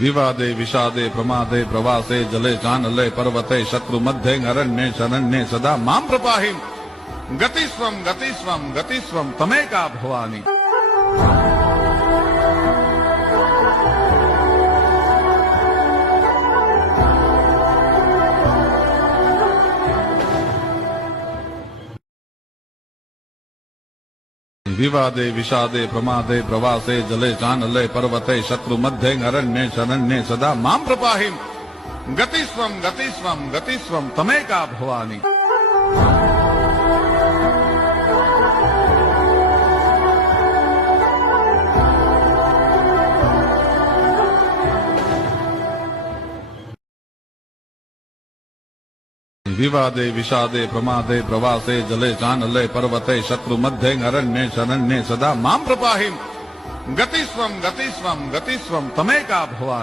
विवादे विषादे प्रमादे प्रवासे जले चानले पर्वते शत्रु मध्ये अरण्ये शरण्ये सदा मां प्रपाहि गतिस्वम गतिस्वम गतिस्वम तमेका भवानी। विवादे विषादे प्रमादे प्रवासे जले चानले पर्वते शत्रु मध्ये अरण्ये शरण्ये सदा मां प्रपाहि गतिस्वम गतिस्वम गतिस्वम तमेका भवानी। विवादे विषादे प्रमादे प्रवासे जले चानले पर्वते शत्रु मध्ये अरण्ये शरण्ये सदा मां प्रपाहि गतिस्वम गतिस्वम गतिस्वम तमेका भवानी।